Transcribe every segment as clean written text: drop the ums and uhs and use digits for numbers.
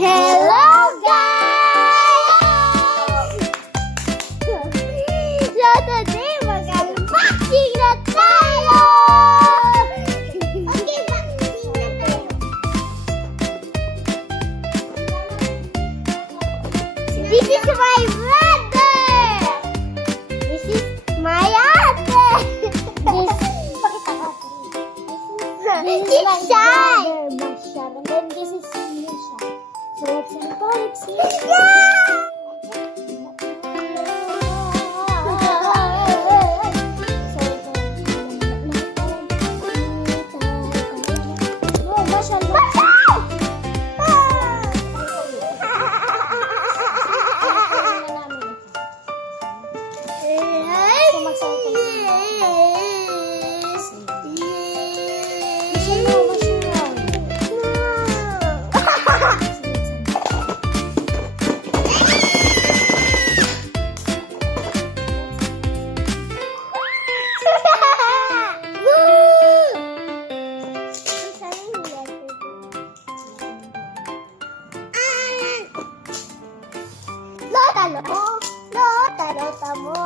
Hello guys! So today mag-unboxing na tayo! Okay, unboxing na tayo. This is my brother! This is my ate! This is Shai! And then this is Misha. So let's unbox it. Lota mo.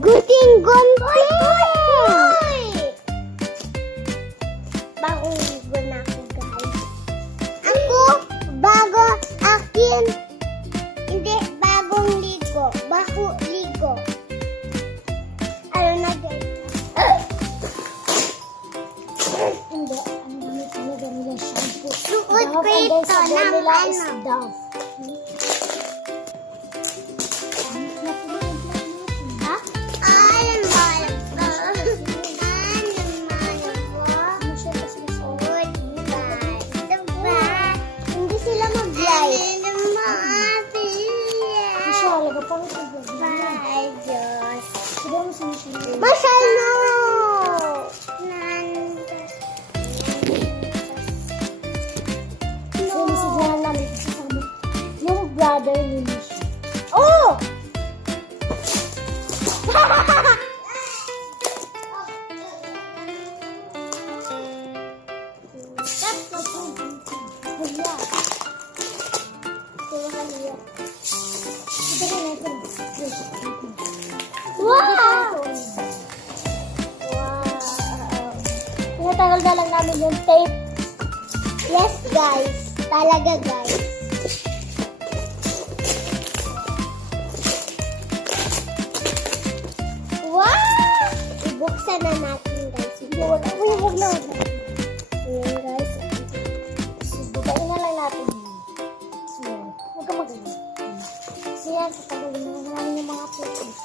Guting gunting. Bagong ligo na ako, guys. Ako, bago akin. Hindi, bagong ligo. Bago ligo. Ano na, guys? Hindi, ang gamit talaga nila shampoo. Sukot ko ito ng ano. Ha? Hindi sila mag-live. Masyalaga pang bye, Diyos. Masyal mo! Brother ni Misha. Oh! Wow! Tinatagal na lang namin yung tape. Yes, guys. Talaga, guys. Buksan na natin, guys. Huwag na. Ayan, guys. So, bukain na lang natin. So, huwag ka mag-alala. So, yan. Tatagawin na namin yung mga photos.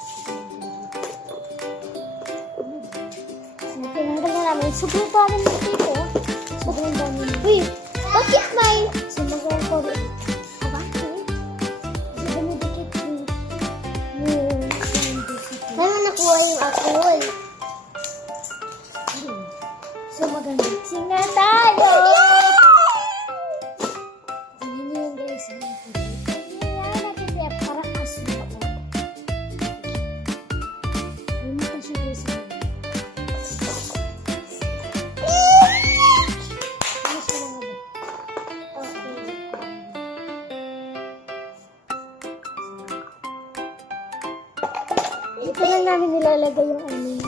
So, tinanggal na namin. Sobrang dami ng dito. Sobrang dami ng dito. Uy! Bakit may? So, magawa ko rin. Bakit? So, dumidikit yung ano nakuha yung apoy? So, mag-unboxing na tayo! Tingnan nyo yung guys. Tingnan natin kaya parang aso na ako. Bumita siya guys. Ano siya lang ba? Okay. Ito lang namin nilalagay yung aming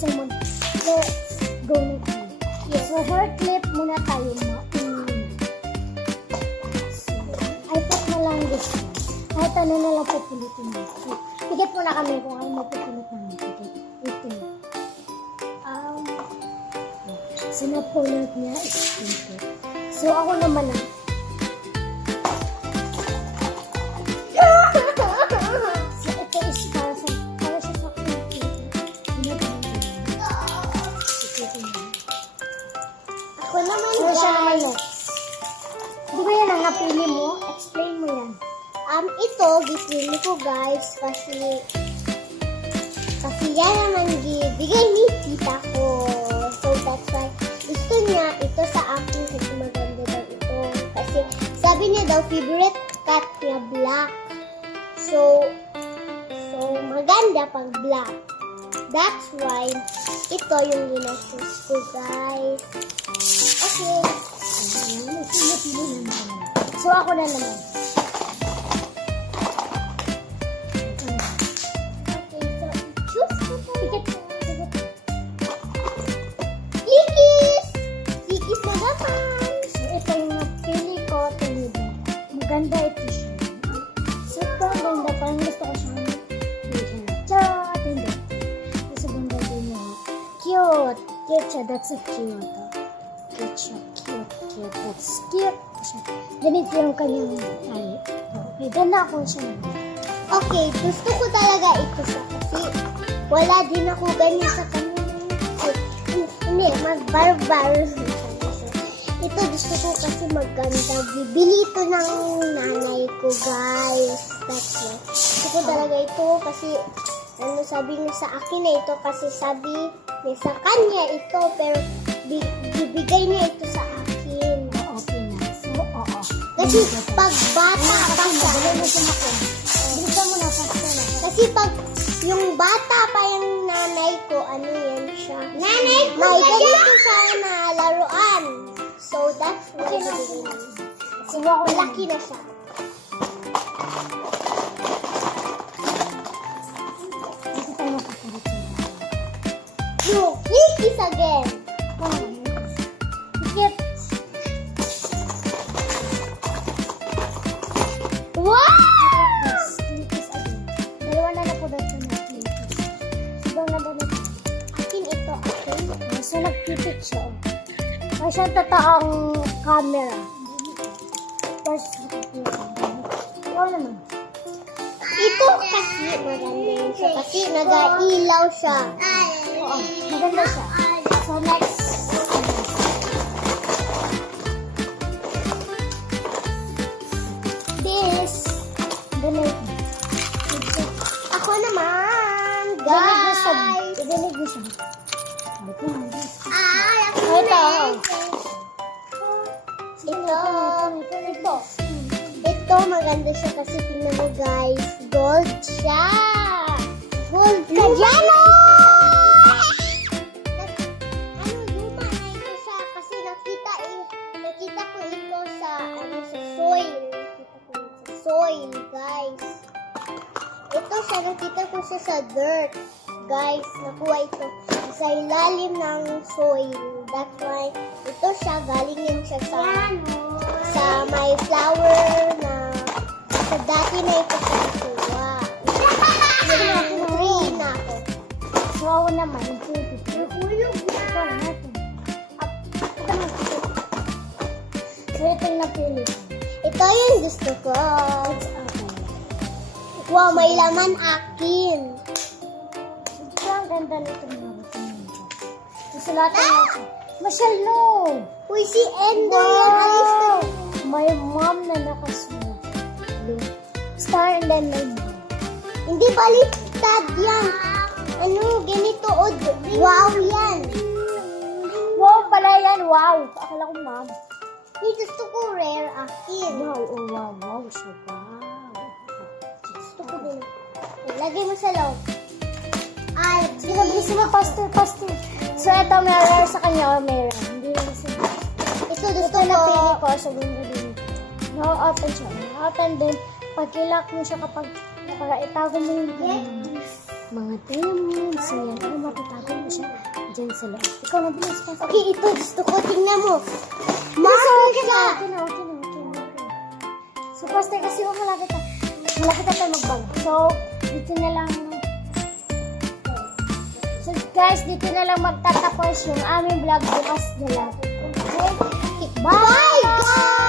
so, let's go na tayo. Yes. So, hair clip muna tayo. So, iPad na lang gusto. Kahit ano na lang pupulitin mo. So, higit muna kami kung ano mapupulit namin. Ito. So, napulot niya is ito. So, ako naman na. Di ba yan ang napili mo? Explain mo yan. Ito, gipili ko guys kasi Kasi yan naman bigay ni tita ko. So that's why gusto niya ito sa akin kasi maganda daw ito. Kasi sabi niya daw favorite cat niya black. So maganda pag black. That's why ito yung gina-choose ko, guys. Okay. So ako na naman. Maganda ito siya. Super ganda. Parang gusto ko siya. Charot! Hindi. Gusto ganda din niya. Cute! Cute siya. That's so cute. Cute siya. Cute. That's cute siya. Ganito yung kanyang ay. Okay, ganda ako siya. Okay, gusto ko talaga ito siya kasi wala din ako ganyan sa kanya. Hindi, mag-barbar. Ito gusto ko kasi maganda. Bibili ito ng nanay ko, guys. That's why. Gusto ko talaga ito kasi sabi niya sa akin na ito kasi sabi niya sa kanya ito pero bibigay niya ito sa akin. Okay na. So, oo. Kasi pag bata pa siya. Bilisan mo na pasta na. Kasi pag yung bata pa yung nanay ko, ano yan siya. Nanay ko may ganito siya na laruan. So, that's why nabili namin. So, malaki na siya. Dito tayo makakulit siya. No, kiss again. Kiss. Wow! Kiss again. Dalawa na po dito na kiss. Ibang na ba nito? Akin ito, akin. So, nagpipit siya. May siyang totoong camera. First, ikaw naman. Ito kasi maganda yun siya. Kasi nag-ailaw siya. Oo, maganda siya. So, next. This. Ganito. Ako naman, guys. Dinig mo siya. Ito maganda siya kasi tingnan mo, guys. Gold siya. Gold ka dyan. Luma na ito siya kasi nakita ko ito sa soil. Nakita ko ito sa soil, guys. Ito siya, nakita ko siya sa dirt. Guys, nakuha ito sa ilalim ng soil. That's why ito siya, galing yan siya sa may flower na sa dati na ito sa nakuha. Yung tree na ako. So, ako naman, yung tree. So, ito yung napili. Ito yung gusto ko. Wow, may laman akin. Ang ganda nito mga ito. Susulatan na siya. Masyal, no! Uy, si Ender yan. Alis na. My mom na nakasulat. Star and then my mom. Hindi baliktad yan. Ganito o. Wow yan. Wow pala yan. Wow. Akala ko mom. Gusto ko rare akin. Wow, oh wow, wow siya. Wow. Gusto ko din. Lagay mo sa loob. Ay, gusto mo, pastor. So, ito may rare sa kanya o may rare. Hindi na gusto. Ito na pili ko. So, ganda din. No-open siya. No-open din. Pag-ilak mo siya kapag para itago mo yung mga diamonds. So, yan. Ano matatago mo siya dyan sa loob. Ikaw na bilis pa. Okay, ito. Gusto ko. Tingnan mo. Marble siya. Okay na. So, pastor, kasi malapit na tayo magbago. So, dito na lang. So, guys, dito na lang magtatapos yung aming vlog bukas na lang. Okay? Bye, guys!